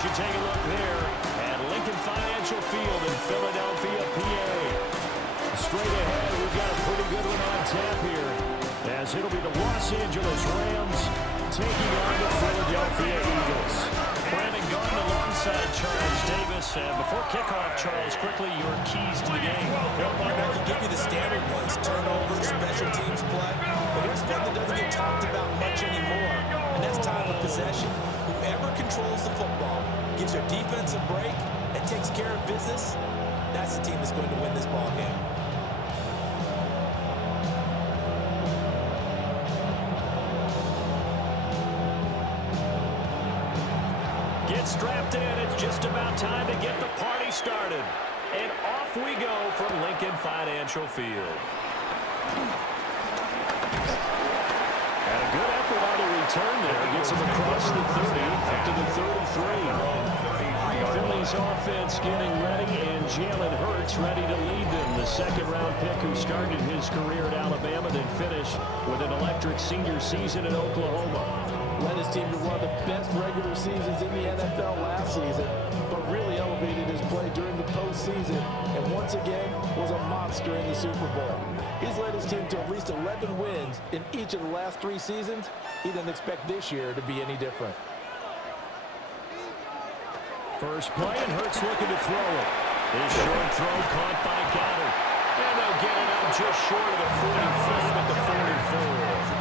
as you take a look there at Lincoln Financial Field in Philadelphia, PA. Straight ahead, we've got a pretty good one on tap here, as it'll be the Los Angeles Rams taking on the Philadelphia Eagles. Brandon Gaudin alongside Charles Davis. And before kickoff, Charles, quickly your keys to the game. Well, Mark, I can give you the standard ones: turnovers, special teams play. But here's one that doesn't get talked about much anymore, and that's time of possession. Whoever controls the football, gives their defense a break, and takes care of business, that's the team that's going to win this ball game. Get strapped in. It's just about time to get the party started. And off we go from Lincoln Financial Field. And a good effort on the return there. Gets him across the 30, up to the 33. The Phillies offense getting ready, and Jalen Hurts ready to lead them. The second-round pick who started his career at Alabama, then finished with an electric senior season in Oklahoma. Led his team to one of the best regular seasons in the NFL last season, but really elevated his play during the postseason, and once again was a monster in the Super Bowl. He's led his team to at least 11 wins in each of the last 3 seasons. He doesn't expect this year to be any different. First play, and Hurts looking to throw it. His short throw caught by Goddard. And they'll get it out just short of the 45 at the 44.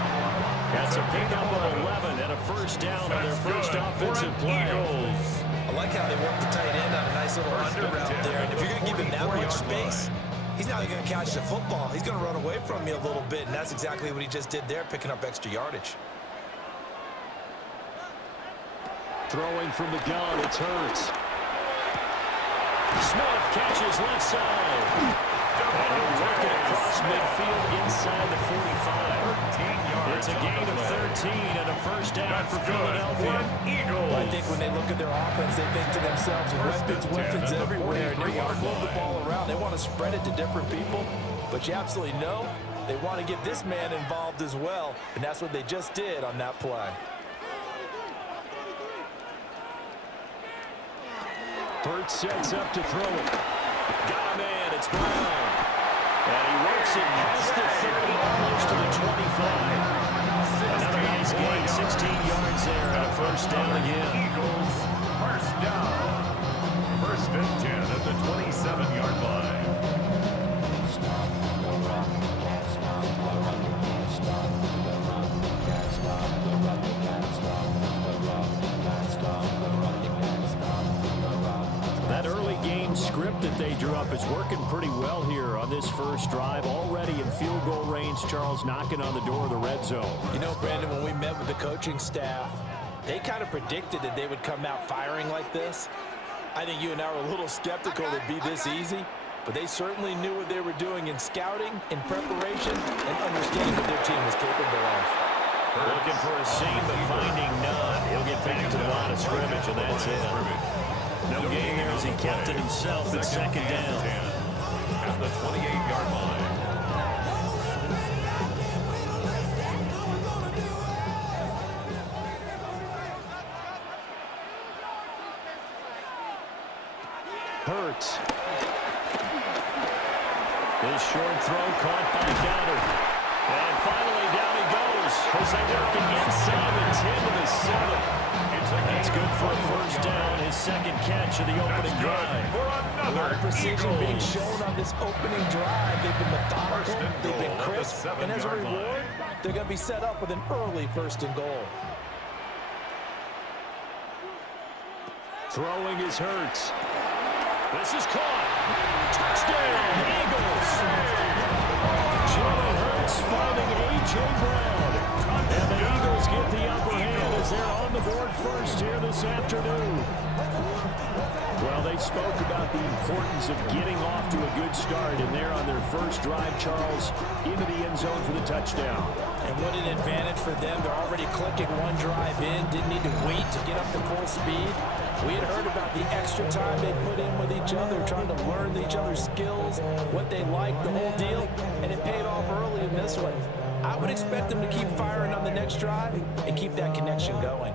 That's a pickup of 11 and a first down on their first offensive play. I like how they work the tight end on a nice little under route there. And if you're going to give him that much space, he's not going to catch the football. He's going to run away from you a little bit, and that's exactly what he just did there, picking up extra yardage. Throwing from the gun, it's Hurts. Smith catches left side. And he'll work it across midfield inside the 45. It's a gain of 13 and a first down for Philadelphia. I think when they look at their offense, they think to themselves, weapons everywhere, and they want to move the ball around. They want to spread it to different people, but you absolutely know they want to get this man involved as well, and that's what they just did on that play. Hurts sets up to throw it. Got a man, it's Brown. And he works it past the 30, almost to the 25. Another nice gain, 16 yards there, and a first down again. Eagles, first down. First and 10 at the 27-yard line. Stop the run, can't stop the run, can't stop the run, can't stop the run, can't stop the run, can't stop the run, can't stop the run. That early game script that they drew up is working pretty well here on this first drive. Already in field goal range, Charles knocking on the door of the red zone. You know, Brandon, when we met with the coaching staff, they kind of predicted that they would come out firing like this. I think you and I were a little skeptical it'd be this easy, but they certainly knew what they were doing in scouting, in preparation, and understanding what their team was capable of. Looking for a seam, but finding none. He'll get back to the line of scrimmage, and that's it. No gain there as he kept it himself at second down. At the 28-yard line. Hurts. His short throw caught by Goddard. And finally down he goes as they work it inside the 10 to the 7. That's good for a first down, his second catch of the opening drive. A lot of precision being shown on this opening drive. They've been methodical, they've been crisp, and as a reward, they're going to be set up with an early first and goal. Throwing is Hurts. This is caught. Touchdown, Eagles. Jalen Hurts finding A.J. Brown. And the Eagles get the upper hand as they're on the board first here this afternoon. Well, they spoke about the importance of getting off to a good start, and they're on their first drive, Charles, into the end zone for the touchdown. And what an advantage for them. They're already clicking one drive in, didn't need to wait to get up to full speed. We had heard about the extra time they put in with each other, trying to learn each other's skills, what they like, the whole deal, and it paid off early in this one. I would expect them to keep firing on the next drive and keep that connection going.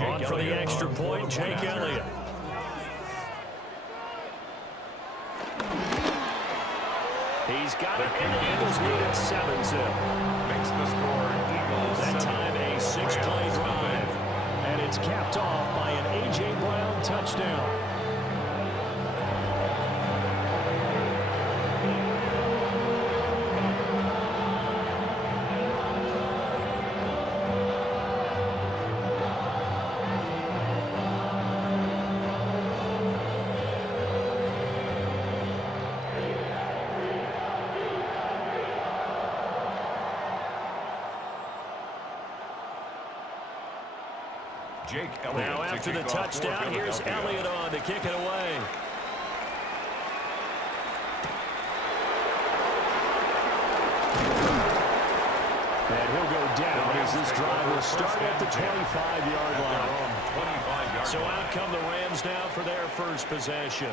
On for the extra point, Jake Elliott. He's got it, and the Eagles lead at 7-zip. Makes the score Eagles. That time a 6-play drive. And it's capped off by an A.J. Brown touchdown. Jake Elliott. Now after the touchdown, here's Elliott on to kick it away. And he'll go down as this drive will start at the 25-yard line. So out come the Rams now for their first possession.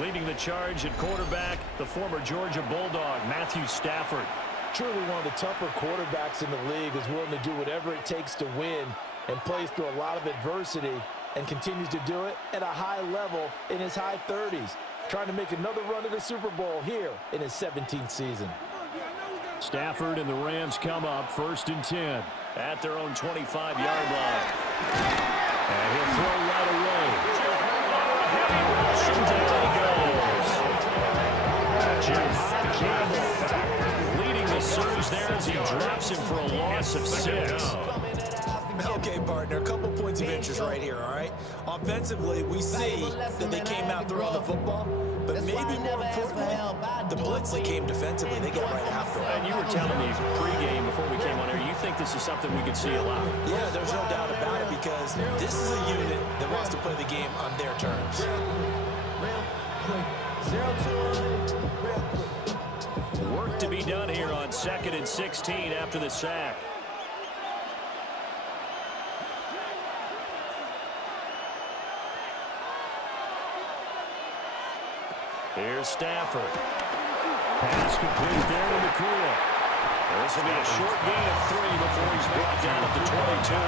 Leading the charge at quarterback, the former Georgia Bulldog, Matthew Stafford. Truly one of the tougher quarterbacks in the league, is willing to do whatever it takes to win and plays through a lot of adversity and continues to do it at a high level in his high 30s, trying to make another run at the Super Bowl here in his 17th season. Stafford and the Rams come up 1st and 10 at their own 25-yard line. And he'll throw right away. And down he goes. Jim Campbell leading the surge there as he drops him for a loss of 6. Okay, partner, a couple points of interest right here, all right? Offensively, we see that they came out throwing the football, but maybe more importantly, the blitz that came defensively, they got right after it. And you were telling me pregame before we came on air, you think this is something we could see a lot? Yeah, there's no doubt about it, because this is a unit that wants to play the game on their terms. Work to be done here on 2nd and 16 after the sack. Here's Stafford. Pass complete there to McCool. This will be a short gain of 3 before he's brought down at the 22.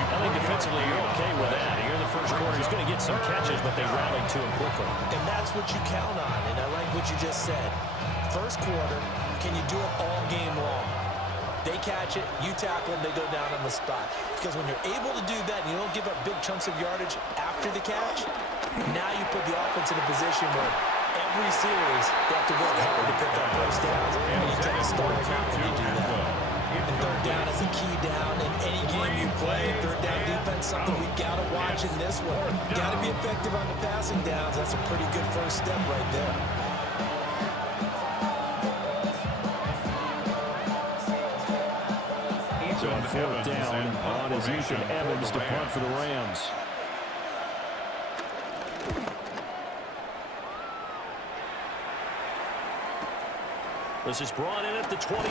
I think defensively you're okay with that. Here in the first quarter, he's going to get some catches, but they rallied to him quickly. And that's what you count on, and I like what you just said. First quarter, can you do it all game long? They catch it, you tackle them, they go down on the spot. Because when you're able to do that and you don't give up big chunks of yardage after the catch, now you put the offense in a position where every series they have to work hard to pick up first downs, and you kind of start out when you do that. And third down is a key down in any game you play. Third down defense, something we got to watch in this one. Got to be effective on the passing downs. That's a pretty good first step right there. So on 4th down, on is Ethan Evans to punt for the Rams. This is brought in at the 21.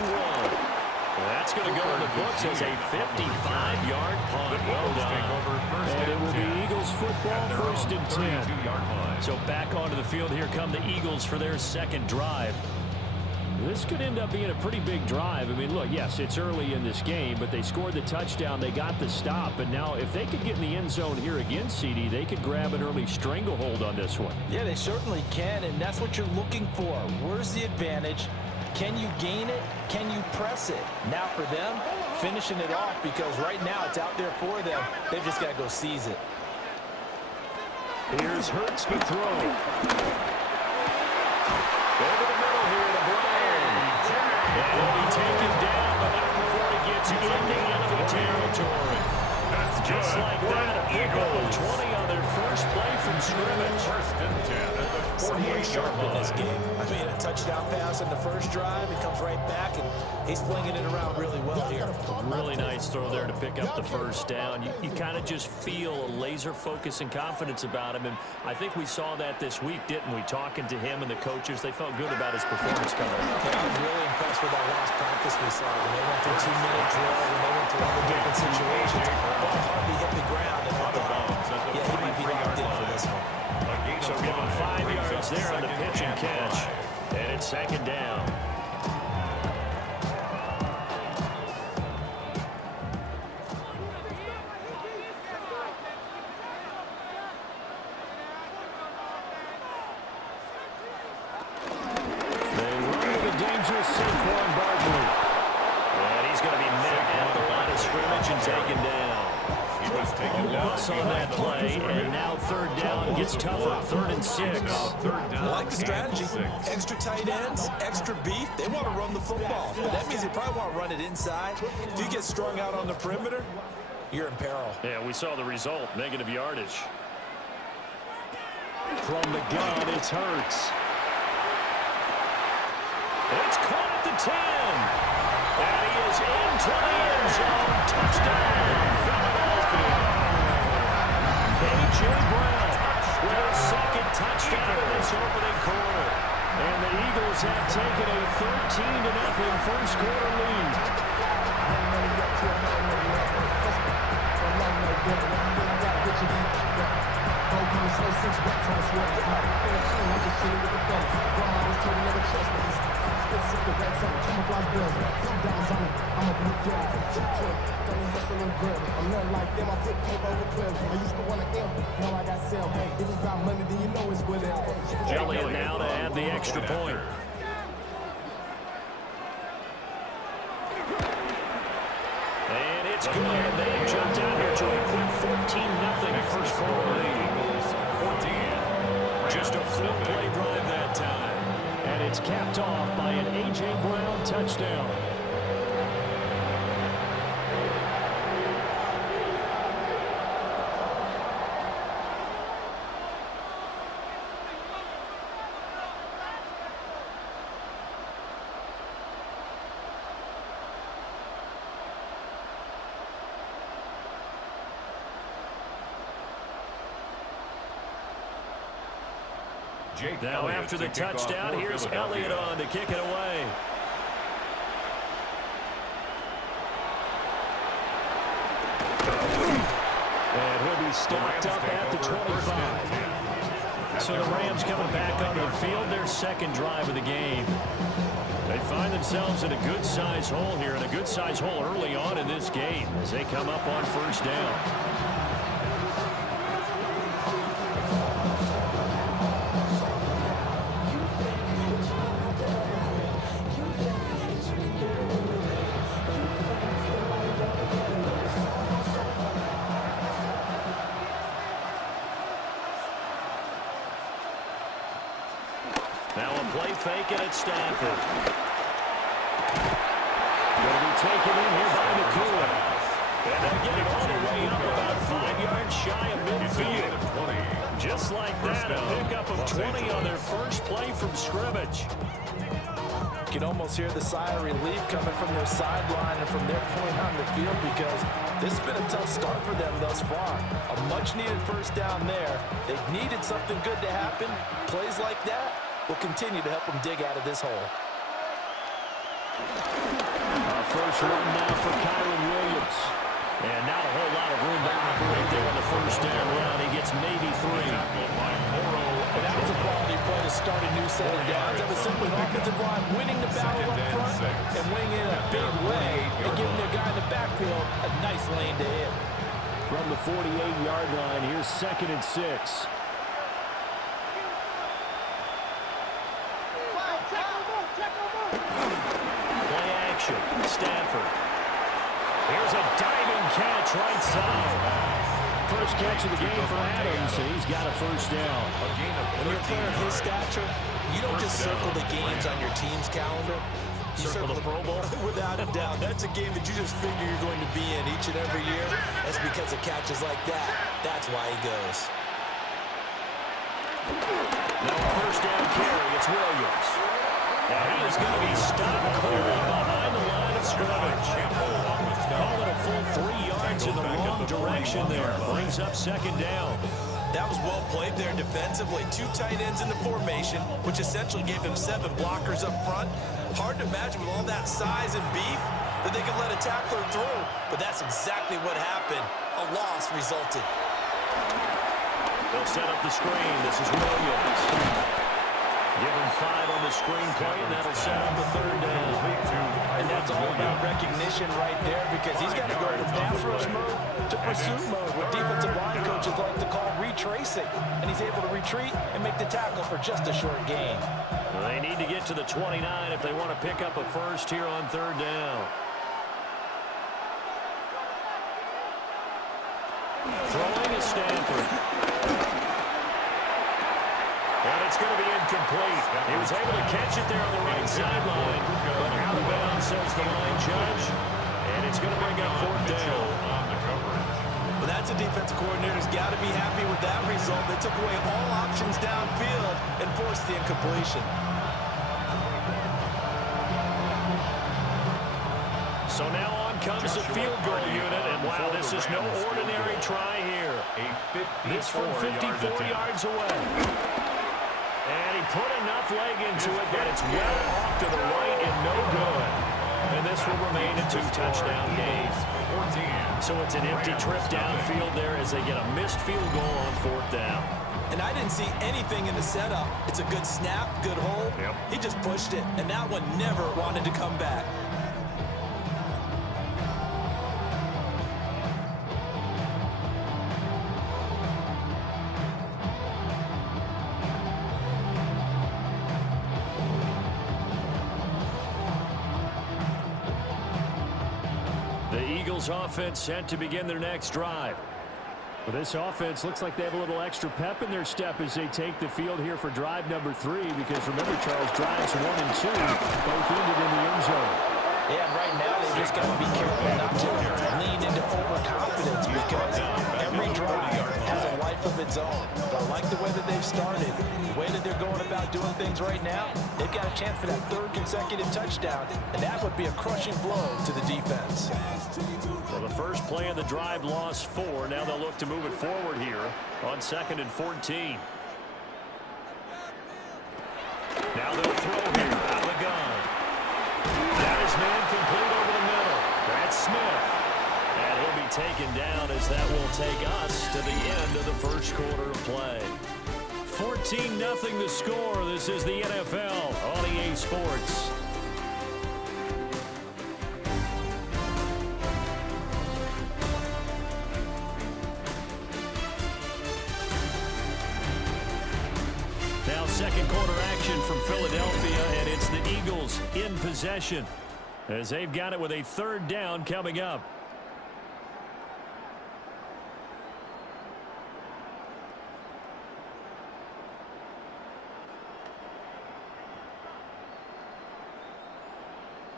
That's going to go in the books as a 55-yard punt. Well done. And it will be Eagles football 1st and 10. So back onto the field, here come the Eagles for their second drive. This could end up being a pretty big drive. I mean, look, yes, it's early in this game, but they scored the touchdown. They got the stop. And now if they could get in the end zone here again, CD, they could grab an early stranglehold on this one. Yeah, they certainly can, and that's what you're looking for. Where's the advantage? Can you gain it? Can you press it? Now for them, finishing it off, because right now it's out there for them. They've just got to go seize it. Here's Hurts to throw. Over the middle here to Brown. And he'll be taken down, but not before he gets into enemy territory. Just like that, a pickup of 20 on their first play from scrimmage. 1st and 10. Someone sharp in this game. I mean, a touchdown pass in the first drive. He comes right back, and he's flinging it around really well here. Really nice throw there to pick up the first down. You kind of just feel a laser focus and confidence about him, and I think we saw that this week, didn't we? Talking to him and the coaches, they felt good about his performance coming up. I was really impressed with that last practice we saw when they went through 2-minute drill, when they went through all the different situations. Ball hardly hit the ground, and I thought, yeah, he might be locked in for this one. So give him 5 yards there on the pitch and catch. And it's 2nd down. to Saquon Barkley. And he's going to be met at the line of scrimmage and taken down. He was taken down. Loss on that play, and now third down gets tougher. 3rd and 6. I like the strategy. Extra tight ends, extra beef. They want to run the football. But that means they probably want to run it inside. If you get strung out on the perimeter, you're in peril. Yeah, we saw the result. Negative yardage. From the gun, it's Hurts. It's caught at the 10. And he is into the end zone. Touchdown, Philadelphia. A.J. Brown with a second touchdown in this opening quarter. And the Eagles have taken a 13-0 first quarter lead. Elliott now to add the extra point. And it's good. They jumped out here to a quick 14-0 first quarter lead. 14. Just a full-play drive that time. And it's capped off by an A.J. Brown touchdown. Now after the touchdown, here's Elliott on to kick it away. And he'll be stopped up at the 25. So the Rams coming back onto the field, their second drive of the game. They find themselves in a good-sized hole here, and a good-sized hole early on in this game as they come up on first down. Now a play fake at Stafford. Going to be taken in here by McCoy. And they'll get it all the way up about 5 yards shy of midfield. Just like that, a pickup of 20 on their first play from scrimmage. You can almost hear the sigh of relief coming from their sideline and from their point on the field, because this has been a tough start for them thus far. A much-needed first down there. They've needed something good to happen. Plays like that will continue to help them dig out of this hole. First run now for Kyron Williams. And not a whole lot of room to operate there on the first down run. He gets maybe 3. And that was a quality play to start a new set of downs. That was simply an offensive line winning the battle up front and winning in a big way and giving their guy in the backfield a nice lane to hit. From the 48-yard line, here's 2nd and 6. Play action, Stafford. Here's a diving catch right side. First catch of the game for Adams, and he's got a first down. When you're a player of his stature, you don't just circle the games on your team's calendar. You Circle the Pro Bowl? Without a doubt. That's a game that you just figure you're going to be in each and every year. That's because of catches like that. That's why he goes. Now a first down carry, it's Williams. And he is going to be stopped cold behind the line of scrimmage. Call it a full 3 yards in the wrong direction there. Brings up 2nd down. That was well played there defensively. 2 tight ends in the formation, which essentially gave him 7 blockers up front. Hard to imagine with all that size and beef that they could let a tackler through. But that's exactly what happened. A loss resulted. They'll set up the screen. This is Williams. Give him 5 on the screen play, and that'll set up the 3rd down. And that's all about recognition right there, because he's got to go from pass rush mode to pursuit mode, what defensive line coaches like to call retracing. And he's able to retreat and make the tackle for just a short gain. Well, they need to get to the 29 if they want to pick up a first here on third down. Throwing is Stanford. And it's going to be incomplete. He was able to catch it there on the right sideline, but out of bounds, says the line judge. And it's going to bring up fourth down. Well, that's a defensive coordinator's got to be happy with that result. They took away all options downfield and forced the incompletion. So now on comes the field goal unit, and wow, this is no ordinary try here. This from 54 yards away. And he put enough leg into it, but it's well off to the right and no good. And this will remain a two-touchdown game. So it's an empty trip downfield there as they get a missed field goal on fourth down. And I didn't see anything in the setup. It's a good snap, good hold. Yep. He just pushed it, and that one never wanted to come back. Offense set to begin their next drive. Well, this offense looks like they have a little extra pep in their step as they take the field here for drive number 3, because remember, Charles, drives 1 and 2 both ended in the end zone. Yeah, and right now they just got to be careful not to lean into overconfidence, because every drive has a life of its own. But I like the way that they've started, the way that they're going about doing things right now. They've got a chance for that 3rd consecutive touchdown, and that would be a crushing blow to the defense. Well, the first play of the drive lost 4. Now they'll look to move it forward here on 2nd and 14. Now they'll throw here out of the gun. That is man complete over the middle. That's Smith. And he'll be taken down as that will take us to the end of the first quarter of play. 14-0 the score. This is the NFL on EA Sports. Now second quarter action from Philadelphia, and it's the Eagles in possession as they've got it with a 3rd down coming up.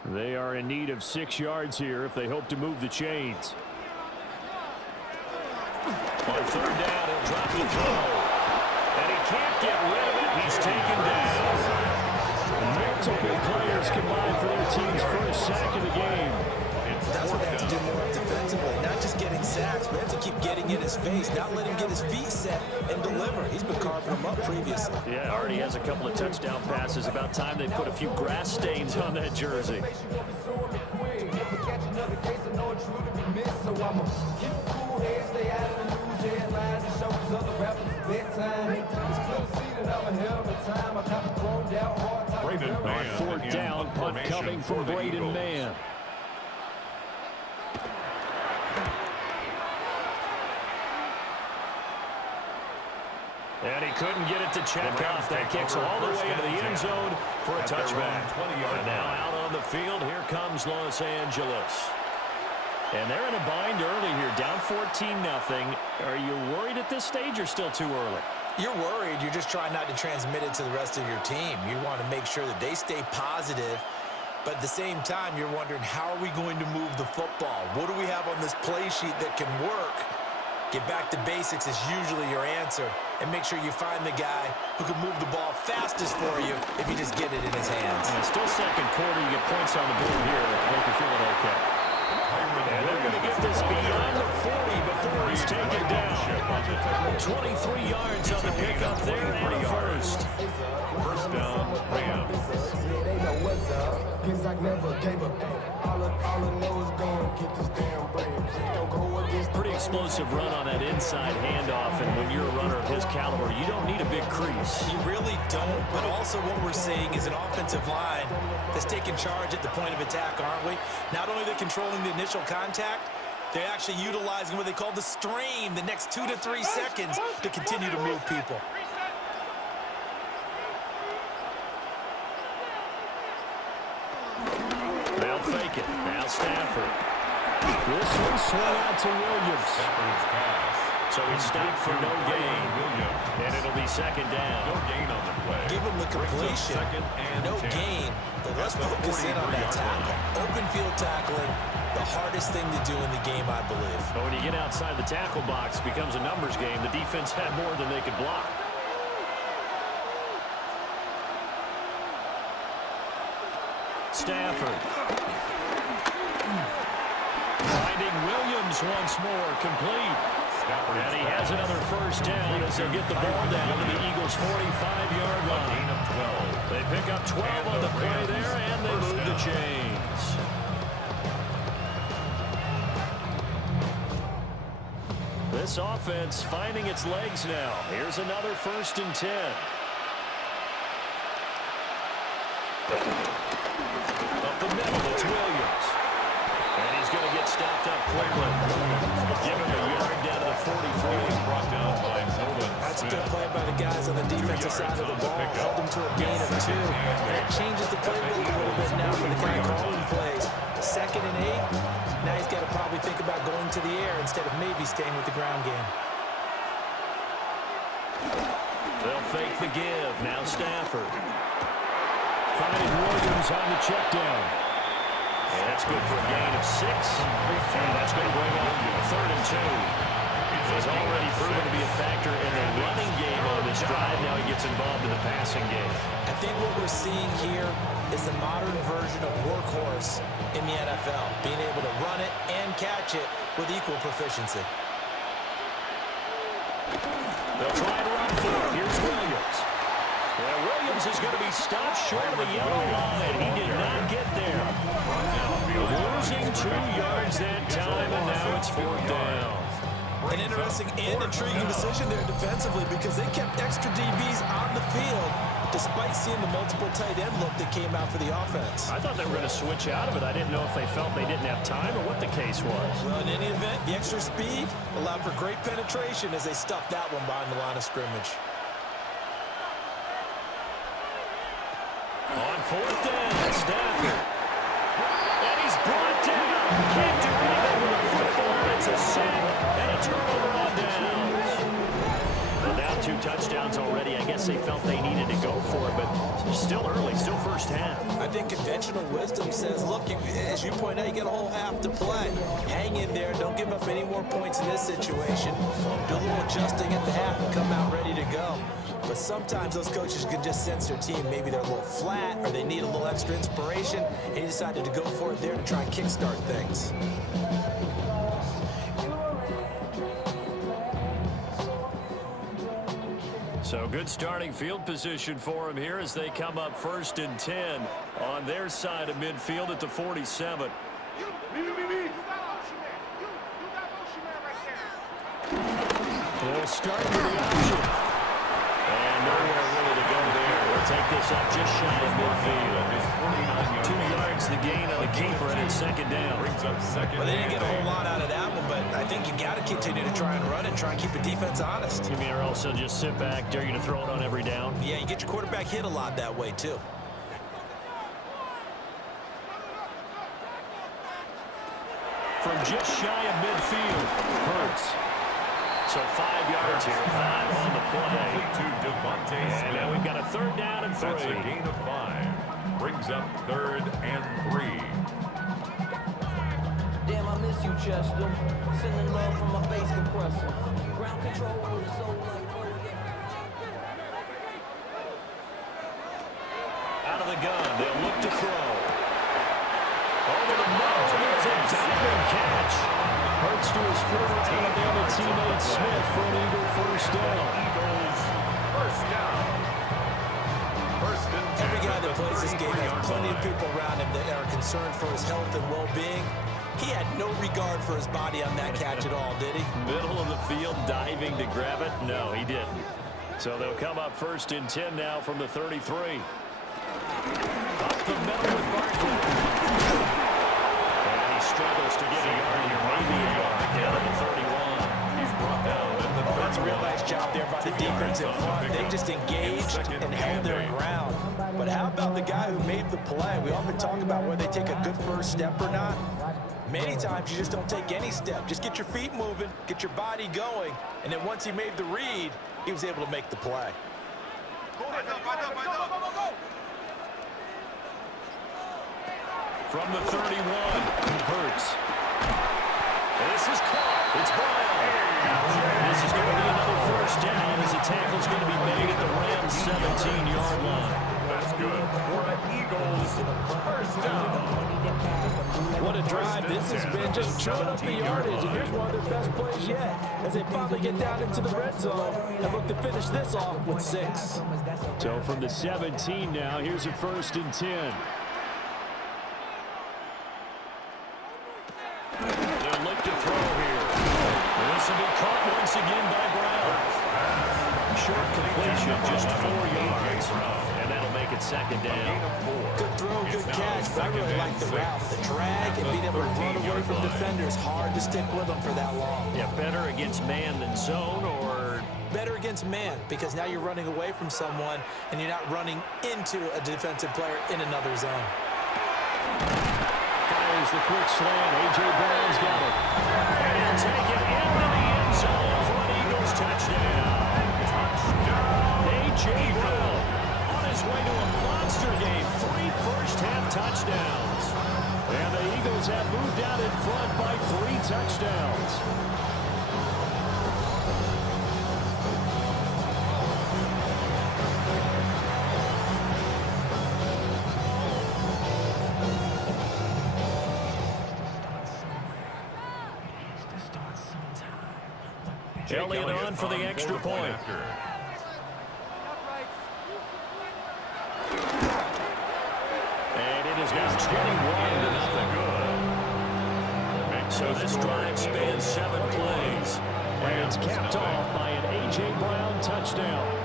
They are in need of 6 yards here if they hope to move the chains. On 3rd down, he'll drop the throw. And he can't get rid of it. He's taken down. Multiple players combined for their team's first sack of the game. That's what they have to do more defensively. Not just getting sacks, but they have to keep getting in his face, not let him get his feet set and deliver. He's been carving them up previously. Yeah, already has a couple of touchdown passes. About time they put a few grass stains on that jersey. On 4th down, punt coming from Braden Mann. And he couldn't get it to check off. That kicks all the way into the end zone for a touchback. And now out on the field, here comes Los Angeles. And they're in a bind early here, down 14-0. Are you worried at this stage or still too early? You're worried. You're just trying not to transmit it to the rest of your team. You want to make sure that they stay positive. But at the same time, you're wondering, how are we going to move the football? What do we have on this play sheet that can work? Get back to basics is usually your answer. And make sure you find the guy who can move the ball fastest for you if you just get it in his hands. And still second quarter. You get points on the board here. I think you're feeling okay. And they're going to get this beyond the 40 before he's taken down. 23 yards on the pickup there and a first. First down, Rams. Pretty explosive run on that inside handoff, and when you're a runner of his caliber, you don't need a big crease. You really don't, but also what we're seeing is an offensive line that's taking charge at the point of attack, aren't we? Not only are they controlling the initial contact, they're actually utilizing what they call the strain the next 2 to 3 seconds to continue to move people. take it. Now Stafford. This one swung out to Williams. Stafford's pass. So he's stopped for no gain. And it'll be second down. No gain on the play. Give him the completion. Second and No 10. gain. But let's focus in on that tackle. Open field tackling, the hardest thing to do in the game, I believe. But when you get outside the tackle box, it becomes a numbers game. The defense had more than they could block. Stafford. Finding Williams once more, complete. And he has another first down as they get the ball down to the Eagles' 45-yard line. Gain of 12. They pick up 12 on the play there, and they move the chains. This offense finding its legs now. Here's another 1st and 10. Up the middle, it's Williams. And he's going to get stopped up quickly. Give him a yard down to the 43. He's brought down by Nolan. That's a good play by the guys on the defensive side of the ball. Held him to a gain of 2. And it changes the playbook a little bit now for the guy calling plays. 2nd and 8. Now he's got to probably think about going to the air instead of maybe staying with the ground game. They'll fake the give. Now Stafford. Finding Williams on the check down. And that's good for a gain of 6. And that's going to bring up 3rd and 2. He's already proven to be a factor in the running game on this drive. Now he gets involved in the passing game. I think what we're seeing here is the modern version of workhorse in the NFL, being able to run it and catch it with equal proficiency. They'll try to run for it. Here's Williams. Well, Williams is going to be stopped short of the yellow line. He did not get there. Losing 2 yards that time, and now it's 4th down. An interesting and intriguing decision there defensively because they kept extra DBs on the field despite seeing the multiple tight end look that came out for the offense. I thought they were going to switch out of it. I didn't know if they felt they didn't have time or what the case was. Well, in any event, the extra speed allowed for great penetration as they stuffed that one behind the line of scrimmage. On 4th down, Stafford. And he's brought down. Can't do anything with the football. It's a sack and a turnover on downs. Well, now 2 touchdowns already. I guess they felt they needed to go for it, but still early, still first half. I think conventional wisdom says, look, as you point out, you got a whole half to play. Hang in there. Don't give up any more points in this situation. Do a little adjusting at the half and come out ready to go. But sometimes those coaches can just sense their team. Maybe they're a little flat or they need a little extra inspiration, and he decided to go for it there to try and kickstart things. So good starting field position for him here as they come up 1st and 10 on their side of midfield at the 47. They'll start with the option. And nowhere really to go there. They'll take this up just shy of midfield. 2 yards the gain on the keeper, and it's 2nd down. Well, they didn't get a whole lot out of that one, but I think you've got to continue to try and run and try and keep the defense honest. You mean or else they'll just sit back, dare you to throw it on every down? Yeah, you get your quarterback hit a lot that way, too. From just shy of midfield, Hurts. So 5 yards here, 5 on the play. And now we've got a 3rd down and 3. That's a gain of 5. Brings up 3rd and 3. Damn, I miss you, Chester. Sending love from my bass compressor. Ground control on the soul like out of the gun, they'll look to throw. Over the middle, there's a diving catch. Hurts to his foot, and down to teammate Smith for an Eagle 1st down. Eagles, 1st down. 1st and 10. Every guy that plays this game has plenty of people around him that are concerned for his health and well-being. He had no regard for his body on that catch at all, did he? Middle of the field, diving to grab it. No, he didn't. So they'll come up 1st and 10 now from the 33. Up the middle with Barkley. And he struggles to get a yard here. Maybe a yard down at the 31. He's brought down at the 31. That's a real nice job there by the defensive front. They just engaged and held their ground. But how about the guy who made the play? We often talk about whether they take a good first step or not. Many times you just don't take any step. Just get your feet moving, get your body going, and then once he made the read, he was able to make the play. From the 31, Hurts. This is caught. It's Brown. This is going to be another first down as the tackle's going to be made at the Rams' 17-yard line. That's good for the Eagles. First down. What a drive this has been, just chewing up the yardage. And here's one of their best plays yet as they finally get down into the red zone and look to finish this off with 6. So from the 17 now, here's a 1st and 10. They'll look to throw here. This will be caught once again by Brown. Short completion, just 4 yards. And that'll make it 2nd down. Good throw, good catch, but I really like the route. The drag and being able to run away from defenders, hard to stick with them for that long. Yeah, better against man than zone, or Better against man, because now you're running away from someone and you're not running into a defensive player in another zone. fires the quick slant. A.J. Brown's got it. And he'll take it into the end zone for an Eagles touchdown. A.J. Brown on his way to a monster game. 3 first-half touchdowns. And the Eagles have moved out in front by 3 touchdowns. Elliott on for the extra point. And it is now 21-0. So this drive spans 7 plays. And it's capped off by an A.J. Brown touchdown.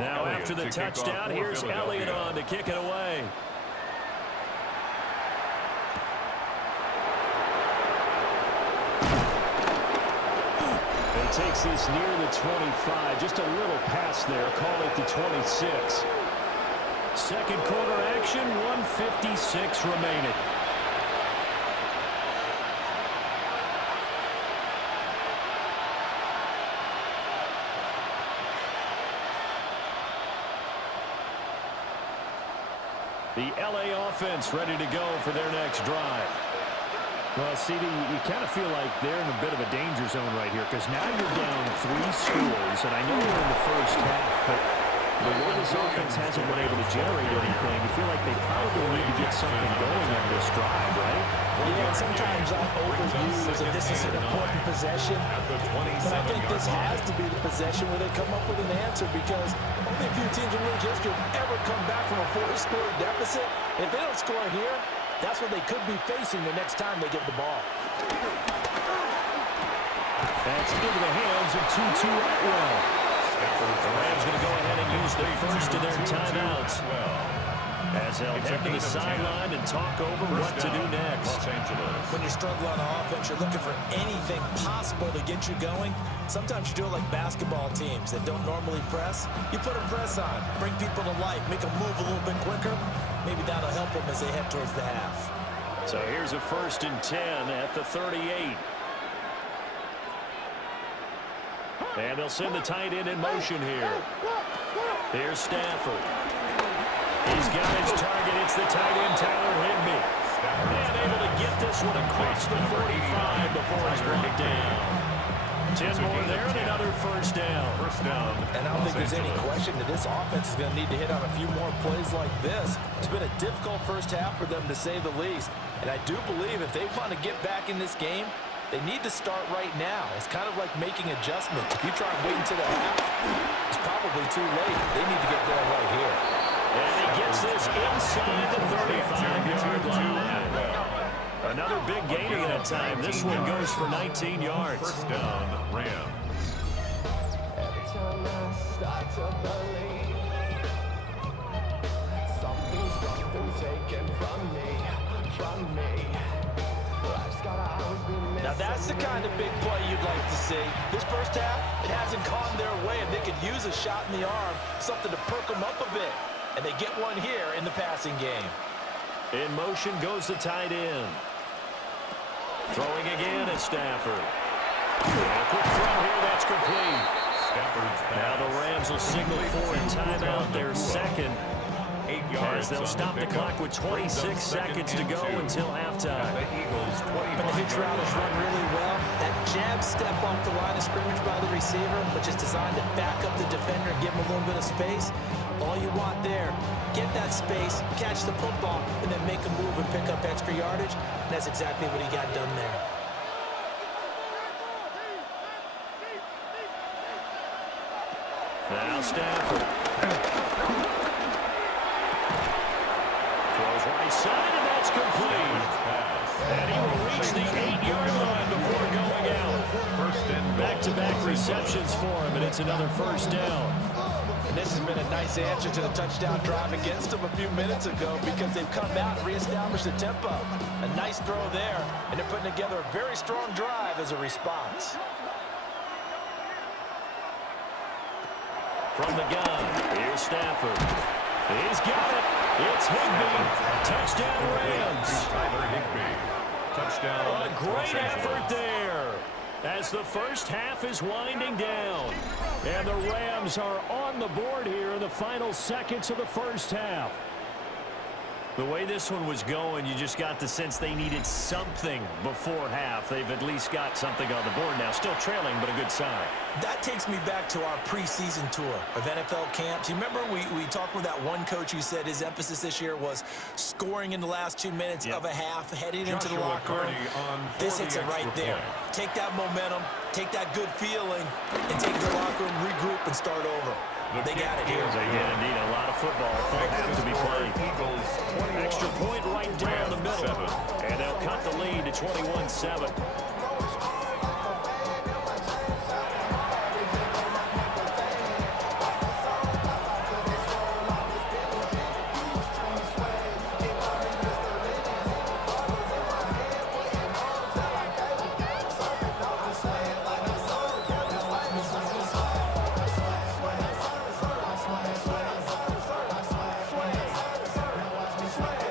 Now after the touchdown, here's Elliott on to kick it away. He takes this near the 25. Just a little pass there. Call it the 26. Second quarter action, 1:56 remaining. The L.A. offense ready to go for their next drive. Well, CD, you kind of feel like they're in a bit of a danger zone right here because now you're down 3 scores, and I know we're in the first half, but the way this offense hasn't been able to generate anything, you feel like they probably need to get something going on this drive, right? Yeah, sometimes I overuse that this is an important possession, but I think this has to be the possession where they come up with an answer because only a few teams in league history have ever come back from a 4-score deficit. If they don't score here, that's what they could be facing the next time they get the ball. That's into the hands of Tutu Atwell. The Rams going to go ahead and use the first of their timeouts as they'll head to the sideline and talk over what to do next. When you struggle on offense, you're looking for anything possible to get you going. Sometimes you do it like basketball teams that don't normally press. You put a press on, bring people to life, make them move a little bit quicker. Maybe that'll help them as they head towards the half. So here's a 1st and 10 at the 38. And they'll send the tight end in motion here. Here's Stafford. He's got his target. It's the tight end, Tyler Higbee. And able to get this one across the 45 before he's brought down. 10 more there and another first down. And I don't think there's any question that this offense is going to need to hit on a few more plays like this. It's been a difficult first half for them, to say the least. And I do believe if they want to get back in this game, they need to start right now. It's kind of like making adjustments. If you try and wait until the half, it's probably too late. They need to get going right here. And he gets this inside the 35-yard time, this one goes for 19 yards. First down, Rams. Every time I start to believe something's taken from me. Life's gotta always be missing. Now that's the kind of big play you'd like to see. This first half, it hasn't gone their way, and they could use a shot in the arm, something to perk them up a bit. And they get one here in the passing game. In motion goes the tight end. Throwing again at Stafford. And a quick throw here, that's complete. Stafford's pass. Now the Rams will signal for a timeout, their second, 8 yards as they'll on stop the pickup. clock with 26 seconds to go until halftime. And the Eagles 25 And the hitch route is run really well. That jab step off the line of scrimmage by the receiver, which is designed to back up the defender and give him a little bit of space. All you want there, get that space, catch the football, and then make a move and pick up extra yardage. And that's exactly what he got done there. Now Stafford. Throws right side, and that's complete. And he will reach the 8-yard line before going out. First and Back-to-back receptions for him, and it's another first down. And this has been a nice answer to the touchdown drive against them a few minutes ago because they've come out and reestablished the tempo. A nice throw there, and they're putting together a very strong drive as a response. From the gun, here's Stafford. He's got it. It's Higbee. Touchdown Rams. Tyler Higbee. Touchdown. A great effort there as the first half is winding down. And the Rams are on the board here in the final seconds of the first half. The way this one was going, you just got the sense they needed something before half. They've at least got something on the board now. Still trailing, but a good sign. That takes me back to our preseason tour of NFL camps. You remember we talked with that one coach who said his emphasis this year was scoring in the last 2 minutes of a half, heading into the locker room. This hits it right there. Take that momentum, take that good feeling, and take it to the locker room, regroup, and start over. They got it here. They did indeed. A lot of football full half to be played. Extra point right down the middle. And they'll cut the lead to 21-7.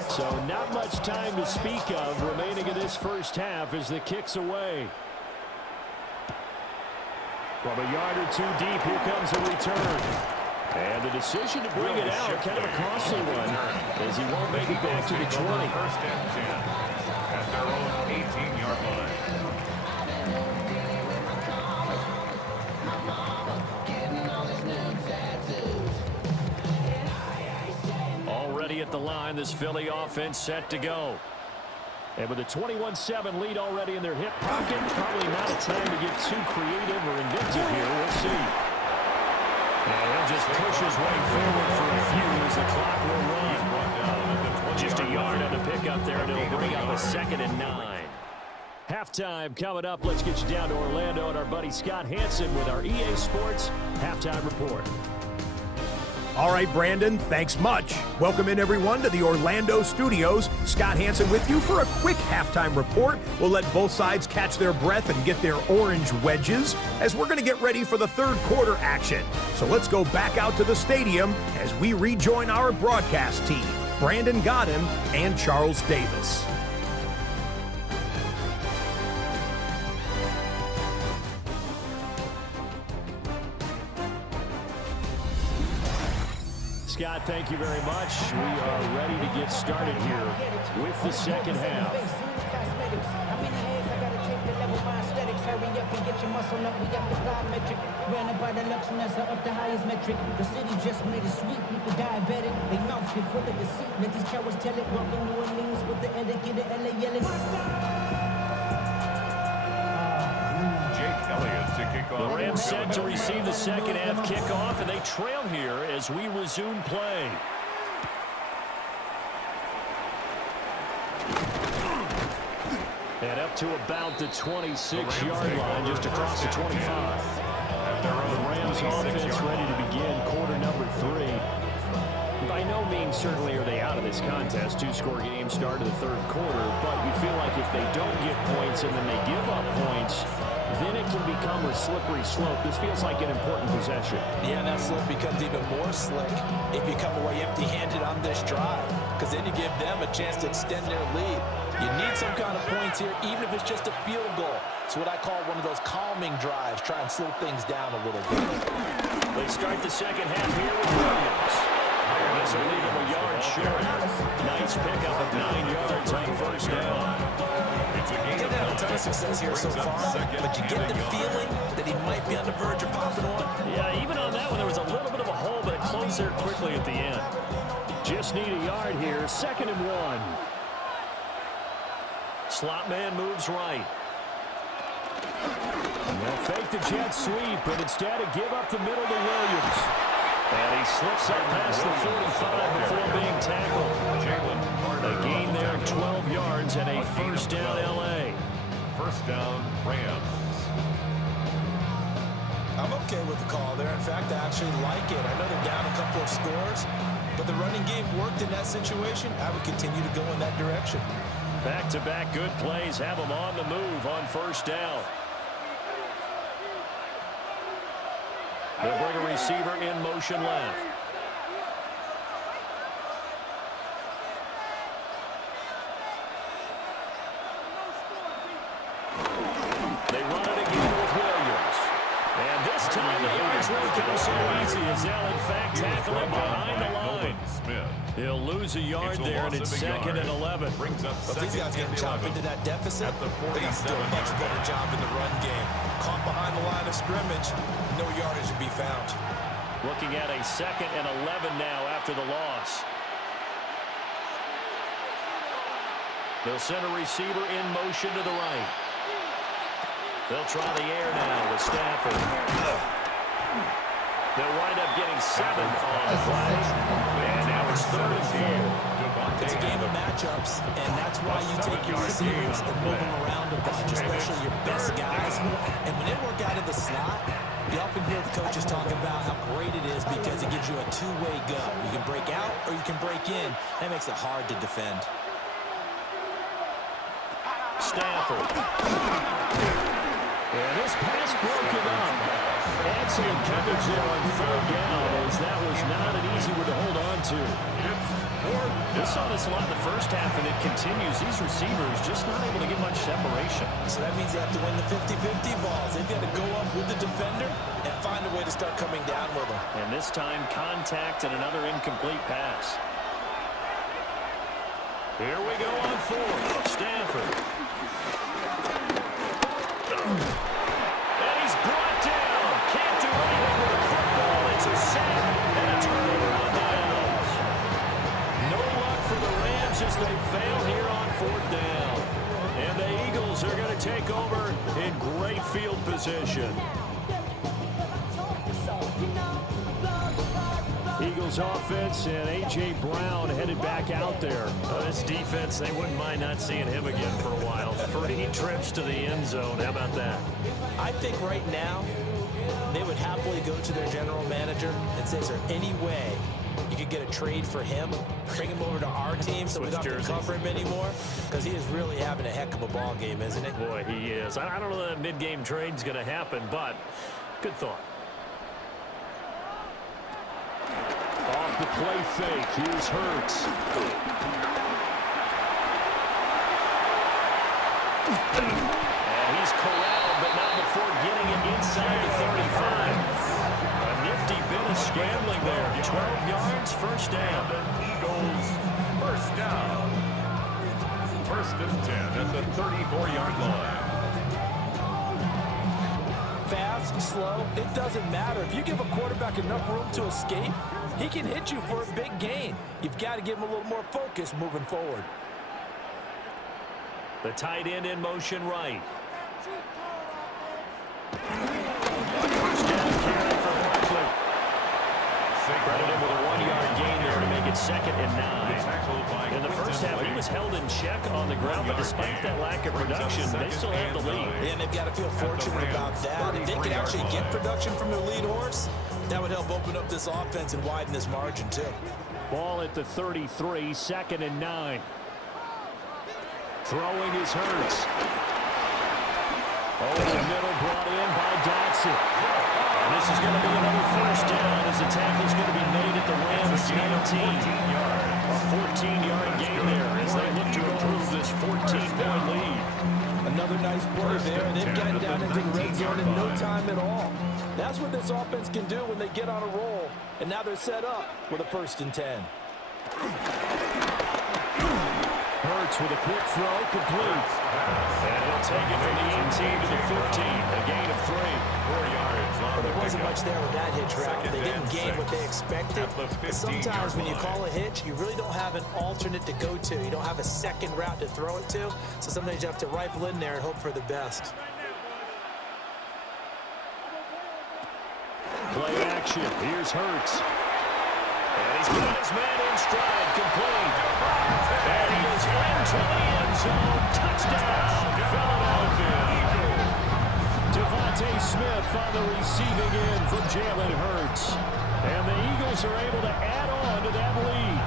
So not much time to speak of remaining in this first half as the kick's away. From a yard or two deep, here comes a return. And the decision to bring it out, kind of a costly one, as he won't make it back to the 20. First and 10 at their own 18-yard line. Already at the line, this Philly offense set to go. And with a 21-7 lead already in their hip pocket, probably not a time to get too creative or inventive here. We'll see. And he'll just push his way forward for a few as the clock will run. Just a yard on the pickup there, and it'll bring up a 2nd and 9. Halftime coming up. Let's get you down to Orlando and our buddy Scott Hansen with our EA Sports Halftime Report. All right, Brandon, thanks much. Welcome in, everyone, to the Orlando studios. Scott Hansen with you for a quick halftime report. We'll let both sides catch their breath and get their orange wedges as we're going to get ready for the third quarter action. So let's go back out to the stadium as we rejoin our broadcast team, Brandon Godden and Charles Davis. Scott, thank you very much. We are ready to get started here with the second half. The Rams set to receive the second half kickoff, and they trail here as we resume play. And up to about the 26-yard line, just across the 25. The Rams offense ready to begin quarter number 3. By no means certainly are they out of this contest. Two-score game start of the third quarter, but you feel like if they don't get points and then they give up points, then it can become a slippery slope. This feels like an important possession. Yeah, and that slope becomes even more slick if you come away empty-handed on this drive, because then you give them a chance to extend their lead. You need some kind of points here, even if it's just a field goal. It's what I call one of those calming drives. Try and slow things down a little bit. They start the second half here with Williams. This will leave him a yard short. Nice pickup of 9 yards on first down. Didn't have a ton of success here so far, but you get the feeling that he might be on the verge of popping one. Yeah, even on that one, there was a little bit of a hole, but it closed there quickly at the end. Just need a yard here. 2nd and 1. Slot man moves right. And they'll fake the jet sweep, but instead of give up the middle to Williams. And he slips up past the 45 before being tackled. A gain there of 12 yards and a first down L.A. First down, Rams. I'm okay with the call there. In fact, I actually like it. I know they're down a couple of scores, but the running game worked in that situation. I would continue to go in that direction. Back-to-back good plays have them on the move on first down. They'll bring a receiver in motion left. They run it again with Williams. And this time the yards won't come so easy as they'll in fact tackle him behind the line. He'll lose a yard there, and it's 2nd and 11. But these guys getting chopped into that deficit, they got to do a much better job in the run game. Caught behind the line of scrimmage, no yardage to be found. Looking at a 2nd and 11 now after the loss. They'll send a receiver in motion to the right. They'll try the air now with Stafford. They'll wind up getting 7 on the play. And now it's 3rd and 4. It's a game of matchups, and that's why you take your receivers and move them around a bunch, especially your best guys. And when they work out of the slot, you often hear the coaches talking about how great it is because it gives you a two-way go. You can break out or you can break in. That makes it hard to defend. Stafford. And this pass broken up. Excellent coverage there on 3rd down, as that was not an easy one to hold on to. We saw this a lot in the first half, and it continues. These receivers just not able to get much separation. So that means they have to win the 50-50 balls. They've got to go up with the defender and find a way to start coming down with them. And this time, contact and another incomplete pass. Here we go on 4th. Stafford. And he's brought down. Can't do anything with the football. It's a sack and a turnover on downs. No luck for the Rams as they fail here on 4th down. And the Eagles are going to take over in great field position. Eagles offense and A.J. Brown headed back out there. This defense, they wouldn't mind not seeing him again for a while. 3 trips to the end zone. How about that? I think right now they would happily go to their general manager and say, is there any way you could get a trade for him, bring him over to our team so we don't have to cover him anymore? Because he is really having a heck of a ball game, isn't he? Boy, he is. I don't know that mid-game trade's going to happen, but good thought. Off the play fake, here's Hurts. And he's corralled, but not before getting it inside the 35. A nifty bit of scrambling there. 12 yards, first down. Eagles, first down. 1st and 10 at the 34-yard line. Fast, slow, it doesn't matter. If you give a quarterback enough room to escape, he can hit you for a big gain. You've got to give him a little more focus moving forward. The tight end in motion right. First down carry for Barkley. Credited with a 1-yard gain there to make make it 2nd and 9. In the first half, he was held in check on the ground, but despite that lack of production, they still have the lead. And they've got to feel fortunate about that. If they could actually get production from their lead horse, that would help open up this offense and widen this margin, too. Ball at the 33, 2nd and 9. Throwing is Hurts. Over the middle, brought in by Dotson. And this is going to be another first down as the tackle's going to be made at the Rams' 19. A 14-yard gain there as they look to improve this 14-point lead. Another nice play there. They've gotten down into the red zone in no time at all. That's what this offense can do when they get on a roll. And now they're set up with a 1st and 10. Hurts with a quick throw, complete. And he'll take it from the 18 to the 15, a gain of 3. 4 yards on Well, there the wasn't pickup. much there with that hitch route. They didn't gain what they expected. But sometimes when you call a hitch, you really don't have an alternate to go to. You don't have a second route to throw it to. So sometimes you have to rifle in there and hope for the best. Play action. Here's Hurts. And he's got his man in stride, complete. And he is into the end zone. Touchdown, Philadelphia. Devontae Smith on the receiving end from Jalen Hurts. And the Eagles are able to add on to that lead.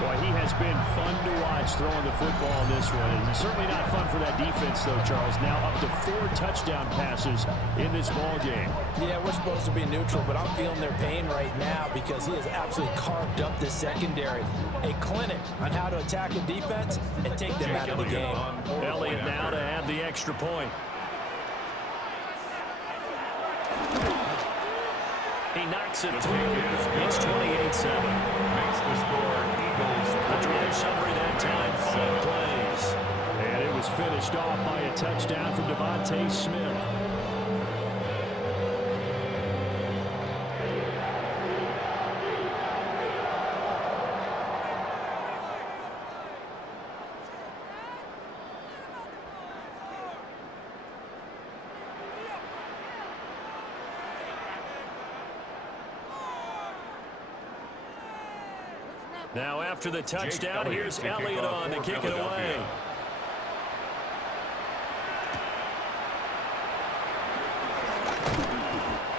Boy, he has been fun to watch throwing the football in this one. And certainly not fun for that defense, though, Charles. Now up to 4 touchdown passes in this ball game. Yeah, we're supposed to be neutral, but I'm feeling their pain right now because he has absolutely carved up the secondary. A clinic on how to attack a defense and take them out of the game. Elliott now to have the extra point. He knocks it through. It's 28-7. Makes the score Eagles. The drive summary that time, 5 plays. And it was finished off by a touchdown from Devontae Smith. Now after the touchdown, here's Elliott on to kick it away.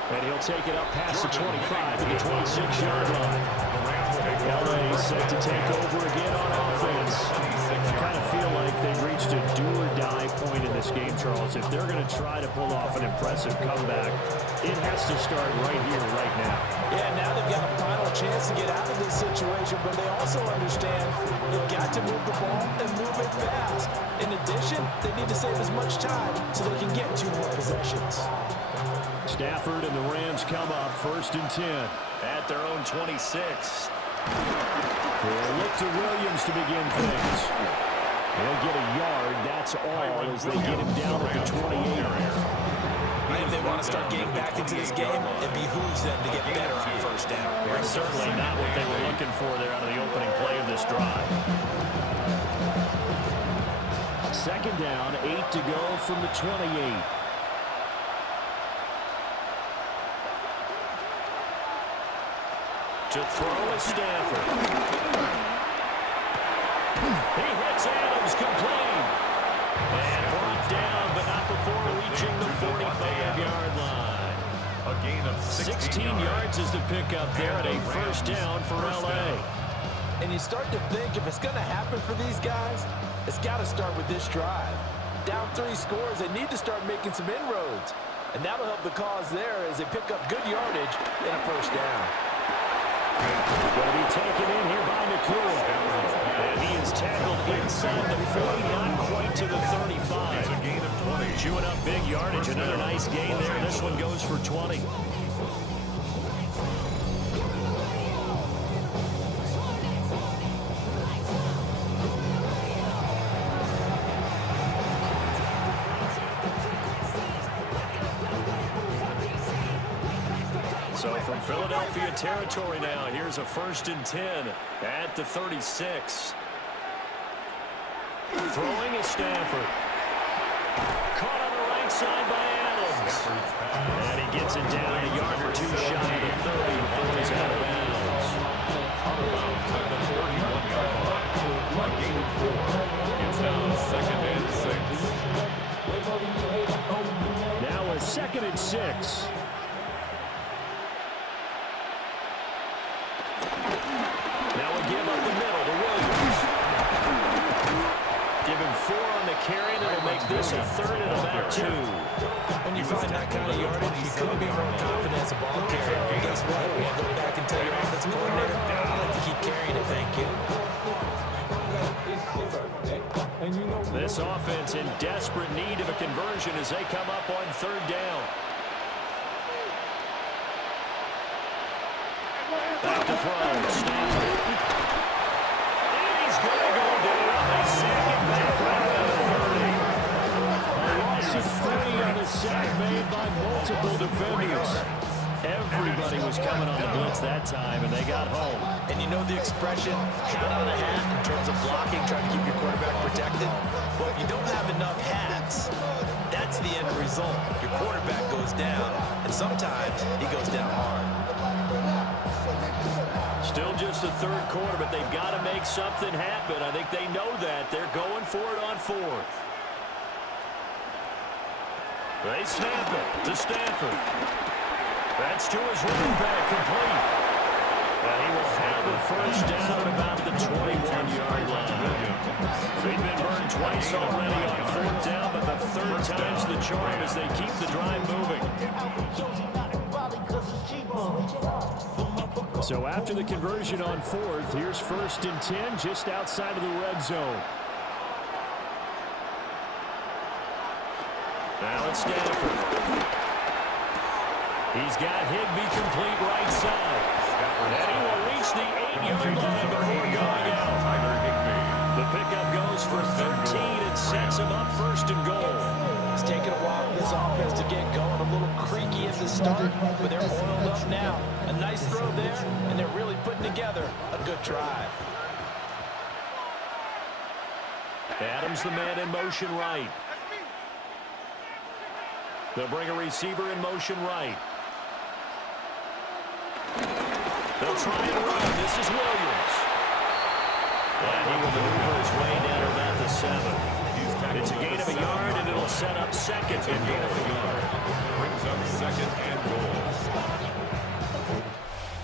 And he'll take it up past the 25 to the 26-yard line. LA set to take over again on offense. I kind of feel like they've reached a do-or-die point in this game, Charles. If they're going to try to pull off an impressive comeback, it has to start right here, right now. Yeah, now they've got a final chance to get out of this situation, but they also understand they've got to move the ball and move it fast. In addition, they need to save as much time so they can get 2 more possessions. Stafford and the Rams come up 1st and 10 at their own 26. They'll look to Williams to begin things. He'll get a yard, that's all, as they get him down at the 28. And if they want to start getting back into this game, it behooves them to get better on 1st down. That's certainly not what they were looking for there out of the opening play of this drive. 2nd down, 8 to go from the 28. To throw is Stafford. He hits Adams complete. And brought down, but not before reaching the 45-yard line. A gain of 16 yards is the pickup there at a 1st down for L.A. And you start to think if it's going to happen for these guys, it's got to start with this drive. Down 3 scores, they need to start making some inroads. And that'll help the cause there as they pick up good yardage in a 1st down. Going to be taken in here by Nakua. And he is tackled inside the 40, not quite to the 35. It's a gain of 20. Chewing up big yardage. Another nice gain there. This one goes for 20. So from Philadelphia territory now, here's a 1st and 10 at the 36. Throwing is Stafford. Caught on the right side by Adams. And he gets it down a yard or 2 shy of the 30 before he's out of bounds. Out of bounds at the 31-yard line. Gain of 4. It's now 2nd and 6. Now a 2nd and 6. Now a give up the middle to Williams. Give him 4 on the carry, and it'll make this a 3rd and about 2. When you find that kind of yardage, you couldn't be more confident as a ball carrier. And guess what? When you go back and tell your offensive coordinator, I like to keep carrying it, thank you. This offense in desperate need of a conversion as they come up on 3rd down. Back to throw. Stanford. And he's going to go down. They sack him back right at the 30. A loss of 3 on the sack made by multiple defenders. Everybody was coming on the blitz that time, and they got home. And you know the expression, hat on a hat, in terms of blocking, trying to keep your quarterback protected? Well, if you don't have enough hats, that's the end result. Your quarterback goes down, and sometimes he goes down hard. Still just the 3rd quarter, but they've got to make something happen. I think they know that. They're going for it on 4th. They snap it to Stanford. That's to his running back, complete. And he will have the 1st down at about the 21-yard line. They've been burned twice already on 4th down, but the 3rd time's the charm as they keep the drive moving. So after the conversion on 4th, here's 1st and 10 just outside of the red zone. Now it's Stanford. He's got Higbee complete right side. And he will reach the 8-yard line before going out. The pickup goes for 13 and sets him up 1st and goal. It's taken a while for this offense to get going. A little creaky at the start, but they're oiled up now. A nice throw there, and they're really putting together a good drive. Adams the man in motion right. They'll bring a receiver in motion right. They'll try and run. This is Williams. And he will maneuver his way down to about the 7. It's a gain of a yard, and it'll set up 2nd and goal. Brings up 2nd and goal.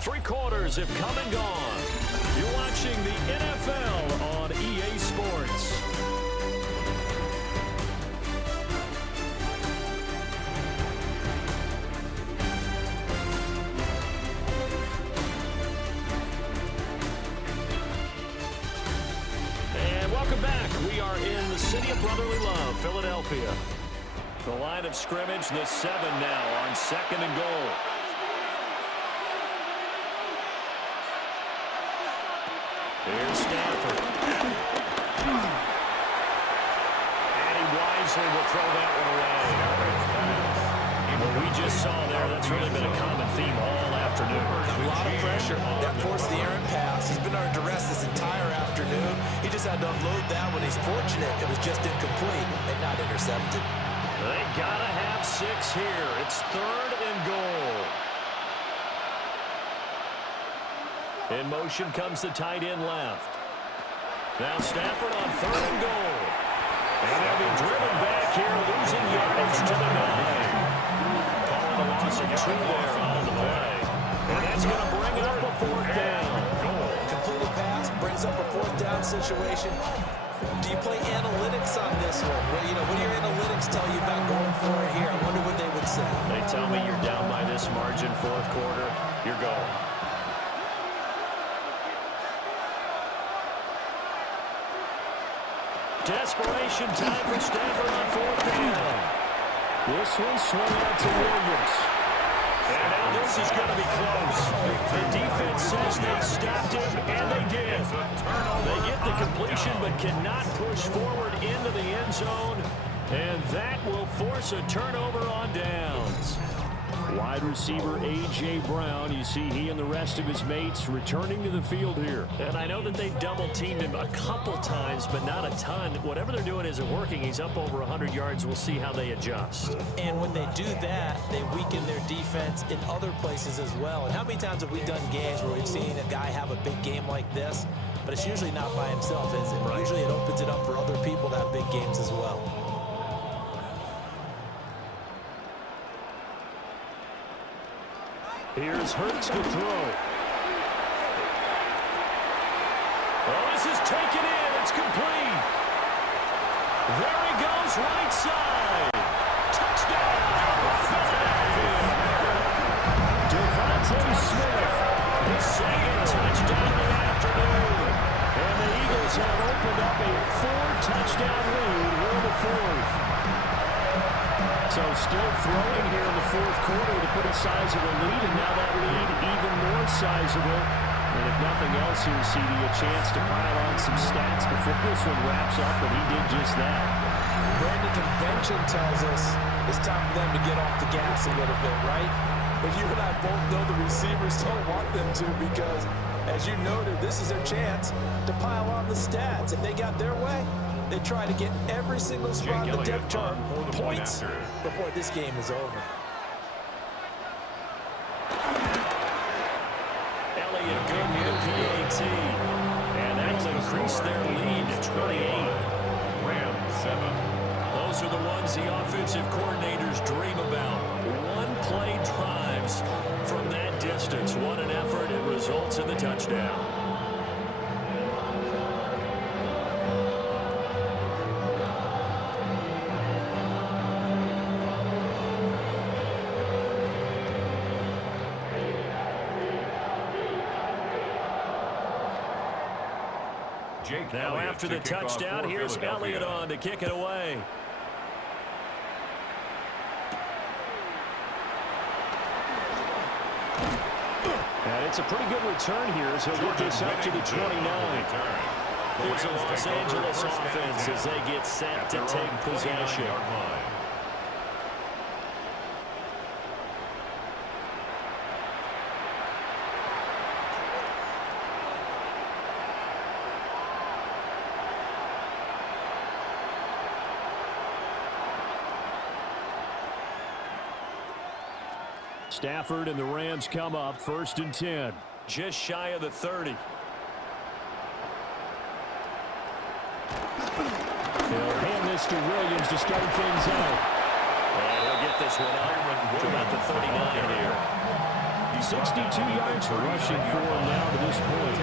3 quarters have come and gone. You're watching the NFL on EA Sports. We are in the city of brotherly love, Philadelphia. The line of scrimmage, the 7 now on 2nd and goal. Here's Stanford. And he wisely will throw that one away. What we just saw there, that's really been a common theme all afternoon. A lot of pressure. That forced the errant pass. He's been under duress this entire afternoon. He just had to unload that when he's fortunate. It was just incomplete and not intercepted. They gotta have 6 here. It's 3rd and goal. In motion comes the tight end left. Now Stafford on 3rd and goal. And they'll be driven back here, losing yardage to the 9. Calling a loss of 2 there on the play. And that's going to bring up a 4th down. Completed pass brings up a 4th down situation. Do you play analytics on this one? Well, you know, what do your analytics tell you about going for it here? I wonder what they would say. They tell me you're down by this margin 4th quarter, you're going. Desperation time for Stafford on 4th down. This one swung out to Williams. And now this is going to be close. The defense says they stopped him, and they did. They get the completion but cannot push forward into the end zone. And that will force a turnover on downs. Wide receiver A.J. Brown. You see he and the rest of his mates returning to the field here. And I know that they've double-teamed him a couple times, but not a ton. Whatever they're doing isn't working. He's up over 100 yards. We'll see how they adjust. And when they do that, they weaken their defense in other places as well. And how many times have we done games where we've seen a guy have a big game like this? But it's usually not by himself, is it? Right. Usually it opens it up for other people to have big games as well. Here's Hurts to throw. Oh, this is taken in. It's complete. There he goes, right side. Touchdown, Philadelphia. Devontae Smith, his second touchdown of the afternoon. And the Eagles have opened up a 4-touchdown lead here in the fourth. So still throwing here in the fourth quarter to put a sizable lead, and now that lead even more sizable. And if nothing else here, CD, a chance to pile on some stats before this one wraps up, and he did just that. Brandon, convention tells us it's time for them to get off the gas a little bit, right? But you and I both know the receivers don't want them to, because, as you noted, this is their chance to pile on the stats. If they got their way, they try to get every single spot on the depth chart points before this game is over. Elliott good with a PAT. And that'll increase their lead to 28. Rams 7. Those are the ones the offensive coordinators dream about. One-play drives from that distance. What an effort. It results in the touchdown. Now after the touchdown, here's Elliott on to kick it away. And it's a pretty good return here as he'll get this up to the 29. Here's a Los Angeles offense as they get set to take possession. Stafford and the Rams come up 1st and 10. Just shy of the 30. They'll hand this to Williams to start things out. And he'll get this one up to about the 39 here. 62 yards for rushing for him now to this point.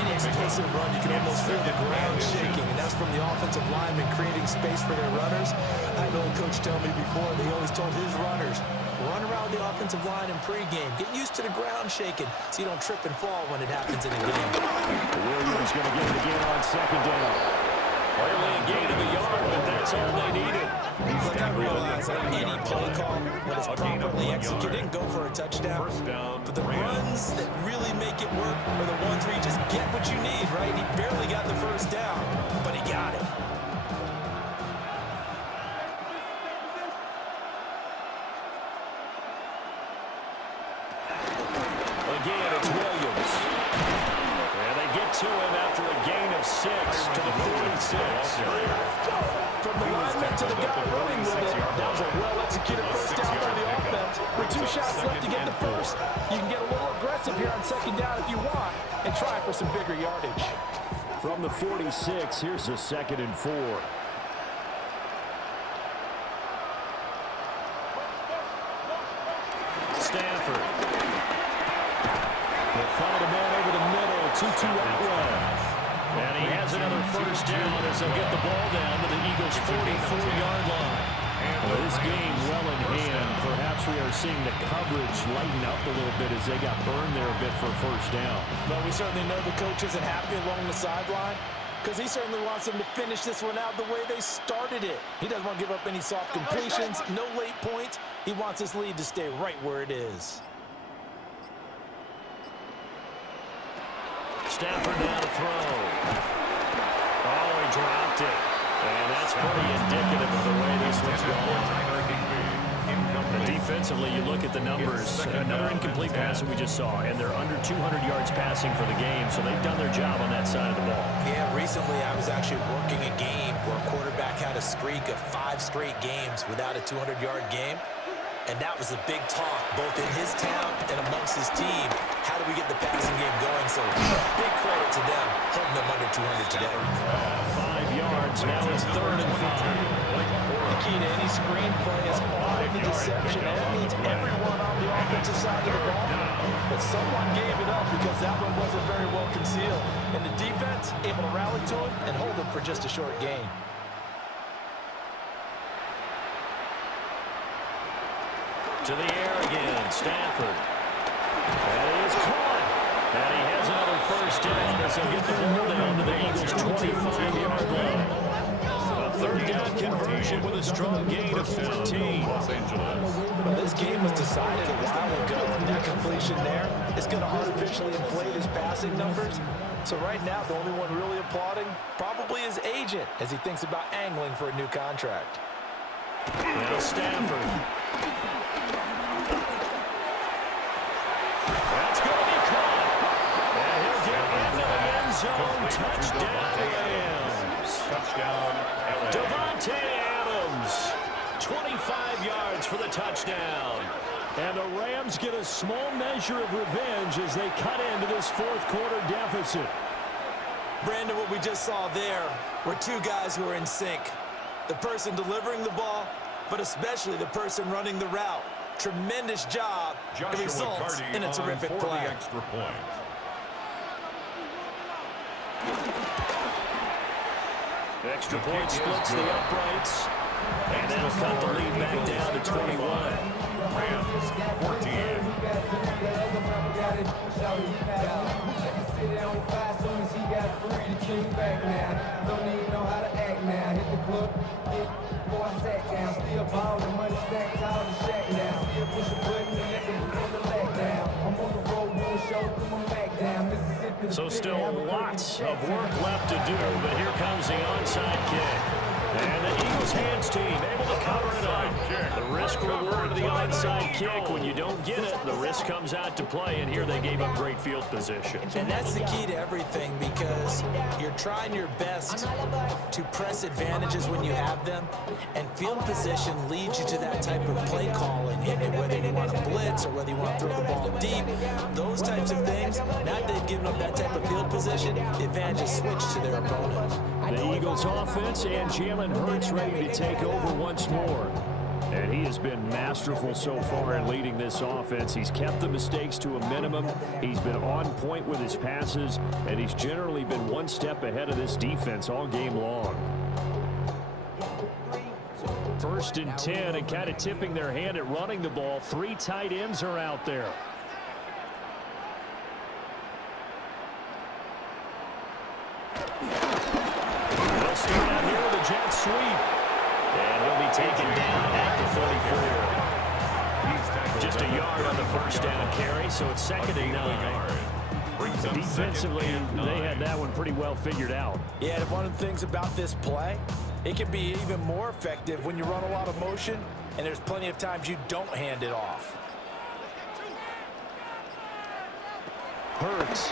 Any explosive run, you can almost feel the ground shaking, and that's from the offensive linemen creating space for their runners. I had an old coach tell me before, they always told his runners, run around the offensive line in pregame. Get used to the ground shaking so you don't trip and fall when it happens in a game. Williams going to get it again on 2nd down. Barely a gain of a yard, but that's all they needed. Look, I realize that any play call, when it's properly executed, go for a touchdown. But the runs that really make it work are the ones where you just get what you need, right? He barely got the first down, but he got it. Again, it's Williams. And they get to him after a gain of 6 to the 46. From the lineman to the guy running with it. That was a well-executed first down by the offense. With 2 shots left to get the first. You can get a little aggressive here on 2nd down if you want and try for some bigger yardage. From the 46, here's a 2nd and 4. Stafford. They'll find a man over the middle, 2-2 out wide. And he has another first down as they'll get the ball down to the Eagles' 44-yard line. Well, this game well in hand. Perhaps we are seeing the coverage lighten up a little bit as they got burned there a bit for first down. But we certainly know the coach isn't happy along the sideline because he certainly wants them to finish this one out the way they started it. He doesn't want to give up any soft completions, no late points. He wants his lead to stay right where it is. Stafford now to throw. Oh, he dropped it. And that's pretty indicative of the way this one's going. incomplete. Defensively, you look at the numbers. Another incomplete pass that we just saw, and they're under 200 yards passing for the game, so they've done their job on that side of the ball. Yeah, recently I was actually working a game where a quarterback had a streak of 5 straight games without a 200-yard game. And that was a big talk, both in his town and amongst his team. How do we get the passing game going? So big credit to them, holding them under 200 today. 5 yards. Now it's 3rd and 5. The key to any screenplay is all the deception. And that means everyone on the offensive side of the ball. But someone gave it up because that one wasn't very well concealed. And the defense able to rally to it and hold it for just a short gain. To the air again, Stafford. That is caught. And he has another first down as he'll get the ball down to the Eagles' 25-yard line. A 3rd down conversion with a strong gain of 14. Los Angeles. Well, this game was decided a while ago, and that completion there is going to artificially inflate his passing numbers. So right now, the only one really applauding probably his agent as he thinks about angling for a new contract. Now Stafford. That's going to be caught. And he'll get into the end zone. Touchdown, Rams. Touchdown, LA. Devontae Adams. 25 yards for the touchdown. And the Rams get a small measure of revenge as they cut into this 4th quarter deficit. Brandon, what we just saw there were 2 guys who are in sync. The person delivering the ball, but especially the person running the route. Tremendous job. It results in a terrific play. Extra point. Extra point splits the uprights. And that'll cut the lead back down to 21. Rams 14. So still lots of work left to do, but here comes the onside kick. And the Eagles hands team able to cover it up. The risk reward of the onside kick. When you don't get it, the risk comes out to play, and here they gave up great field position. And that's the key to everything, because you're trying your best to press advantages when you have them, and field position leads you to that type of play calling. And whether you want to blitz or whether you want to throw the ball deep, those types of things, now that they've given up that type of field position, the advantage is switched to their opponent. The Eagles offense and Jalen Hurts ready to take over once more. And he has been masterful so far in leading this offense. He's kept the mistakes to a minimum. He's been on point with his passes, and he's generally been one step ahead of this defense all game long. 1st and 10, and kind of tipping their hand at running the ball. 3 tight ends are out there. They'll start out here with a jet sweep. And he'll be taken down at the 44. Just a yard on the 1st down carry, so it's 2nd and 9. Defensively, they had that one pretty well figured out. Yeah, and one of the things about this play, it can be even more effective when you run a lot of motion, and there's plenty of times you don't hand it off. Hurts.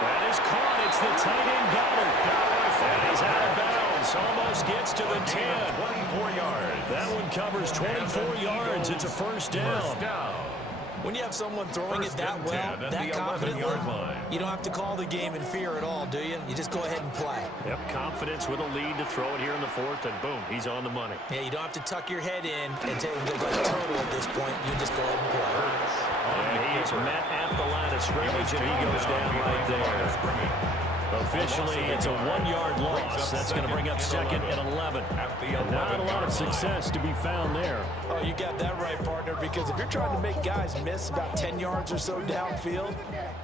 That is caught. It's the tight end Goddard. And he's out of bounds. Almost gets to the 10. 24 yards. That one covers 24 yards. It's a 1st down. When you have someone throwing it that well, that confidently, you don't have to call the game in fear at all, do you? You just go ahead and play. Yep, confidence with a lead to throw it here in the 4th, and boom, he's on the money. Yeah, you don't have to tuck your head in and take go like total at this point. You just go ahead and play. And he is met at the line of scrimmage, and he goes down right there. Officially, it's a 1-yard loss. That's going to bring up 2nd and 11. Not a lot of success to be found there. Oh, you got that right, partner, because if you're trying to make guys miss about 10 yards or so downfield,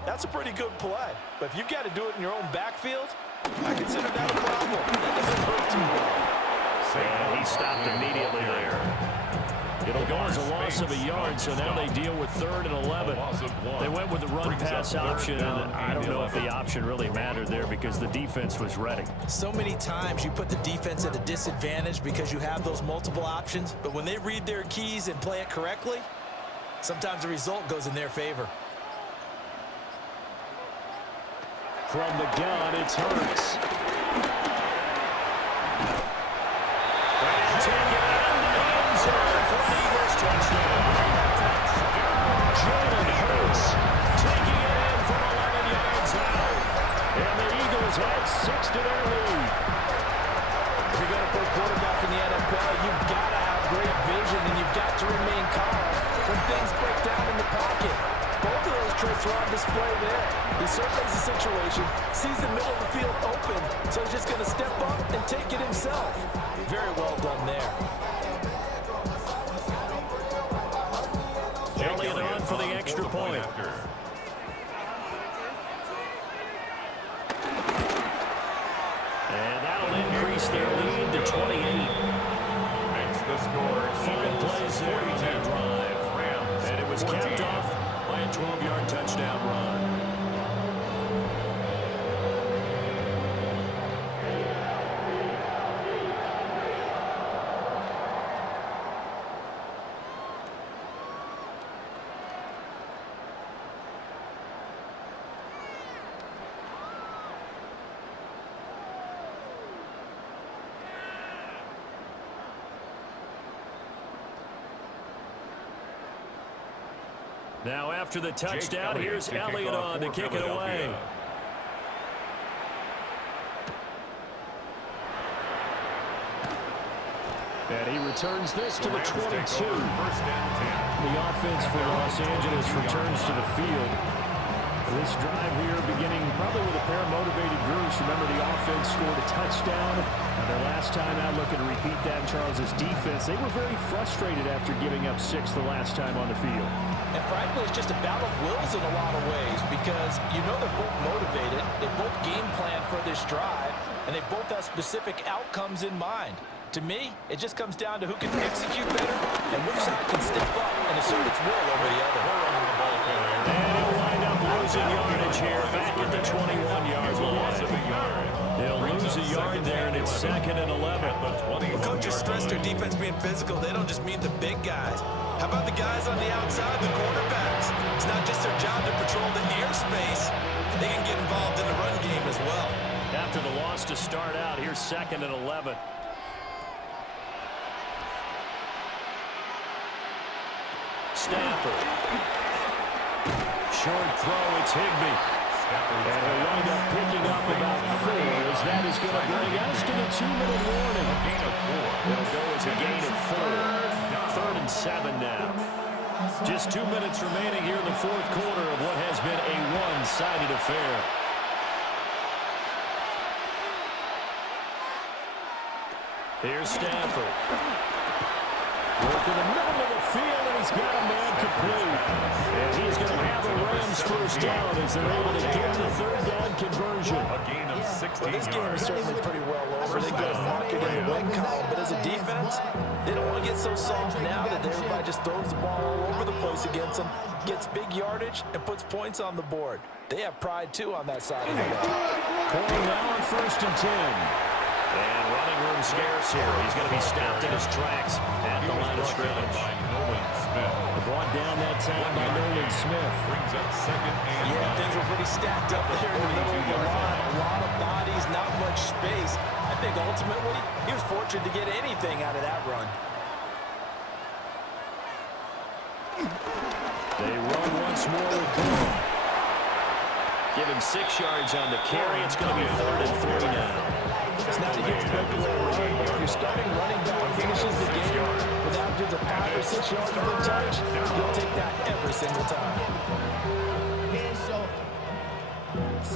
that's a pretty good play. But if you've got to do it in your own backfield, I consider that a problem. That doesn't hurt too well. And he stopped immediately there. It'll go as a loss of a yard, so now they deal with 3rd and 11. They went with the run-pass option, and I don't know if the option really mattered there because the defense was ready. So many times you put the defense at a disadvantage because you have those multiple options, but when they read their keys and play it correctly, sometimes the result goes in their favor. From the gun, it's Hurts. Jalen Hurts taking it in from 11 yards out. And the Eagles add 6 to their lead. If you're going to play quarterback in the NFL, you've got to have great vision, and you've got to remain calm when things break down in the pocket. Both of those traits are on display there. He surveys the situation, sees the middle of the field open, so he's just going to step up and take it himself. Very well done there. Elliott on for the extra point. And that'll increase their lead to 28. Makes the score 5 plays there on that drive. And it was capped off by a 12-yard touchdown run. Now after the touchdown, here's Elliott on to kick it away. And he returns this to the 22. The offense for Los Angeles returns to the field. This drive here beginning probably with a pair of motivated groups. Remember, the offense scored a touchdown. Their last time out, looking to repeat that in Charles' defense. They were very frustrated after giving up 6 the last time on the field. And frankly, it's just a battle of wills in a lot of ways because you know they're both motivated, they both game plan for this drive, and they both have specific outcomes in mind. To me, it just comes down to who can execute better and which side can step up and assert its will over the other. And he'll wind up losing yardage here back at the 21-yard line. They'll lose a yard there, and it's 2nd and 11. When coaches stress their defense being physical, they don't just mean the big guys. How about the guys on the outside, the quarterbacks? It's not just their job to patrol the airspace. They can get involved in the run game as well. After the loss to start out, here's 2nd and 11. Stafford. Short throw, it's Higbee. And he'll wind up picking up about 4 as that is going to bring us to the 2-minute warning. It'll go as a gain of 4. 3rd and 7 now. Just 2 minutes remaining here in the 4th quarter of what has been a one-sided affair. Here's Stafford. Work in the middle of the field, and he's got a man complete. And he's going to have the Rams first down as they're able to get the 3rd down conversion. A gain of 16 Well, this game is yards. certainly pretty well over. They go mark it in the win column, but as a defense, they don't want to get so soft now that everybody just throws the ball all over the place against them, gets big yardage, and puts points on the board. They have pride, too, on that side of the ball. Calling now on 1st and 10. And running room scarce here. He's going to be stopped in his tracks at the line of scrimmage. Brought down that time by Nolan Smith. Brings up 2nd and Yeah, things were pretty stacked up there in the middle of the line. A lot of bodies, not much space. I think ultimately he was fortunate to get anything out of that run. They run once more with Cohen. Give him 6 yards on the carry. It's going to be 3rd and 3 now. It's not a huge breakaway run, but if your starting running back finishes the game with averages of 5 or 6 yards per touch, you'll take that every single time.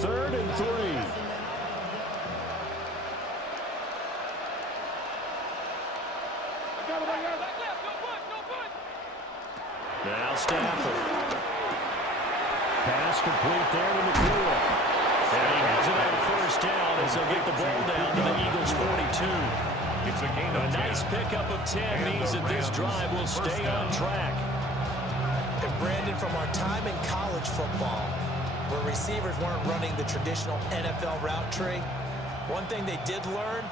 3rd and 3. Now Stafford. Pass complete there to McCool. And he has it on 1st down as they'll get the ball down to the Eagles' 42. It's a gain A of 10. nice pickup of 10 And means the that this Rams drive will first stay down. on track. And Brandon, from our time in college football, where receivers weren't running the traditional NFL route tree, one thing they did learn,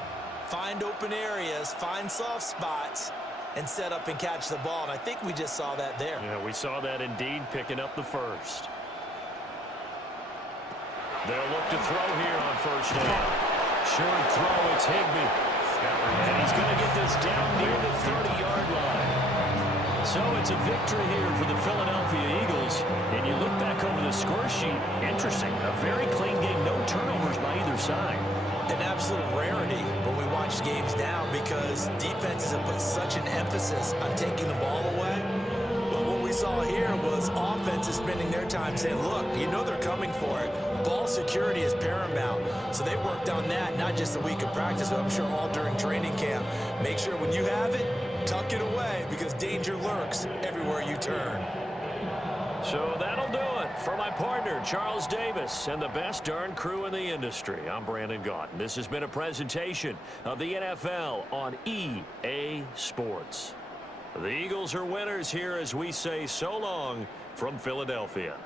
find open areas, find soft spots, and set up and catch the ball. And I think we just saw that there. Yeah, we saw that indeed, picking up the first. They'll look to throw here on first down. Short throw, it's Higbee. And he's going to get this down near the 30-yard line. So it's a victory here for the Philadelphia Eagles. And you look back over the score sheet, interesting. A very clean game, no turnovers by either side. An absolute rarity when we watch games now because defenses have put such an emphasis on taking the ball away. But what we saw here was offenses spending their time saying, look, you know they're coming for it. Ball security is paramount. So they worked on that, not just a week of practice, but I'm sure all during training camp. Make sure when you have it, tuck it away because danger lurks everywhere you turn. So that'll do it for my partner, Charles Davis, and the best darn crew in the industry. I'm Brandon Gaunt. This has been a presentation of the NFL on EA Sports. The Eagles are winners here as we say so long from Philadelphia.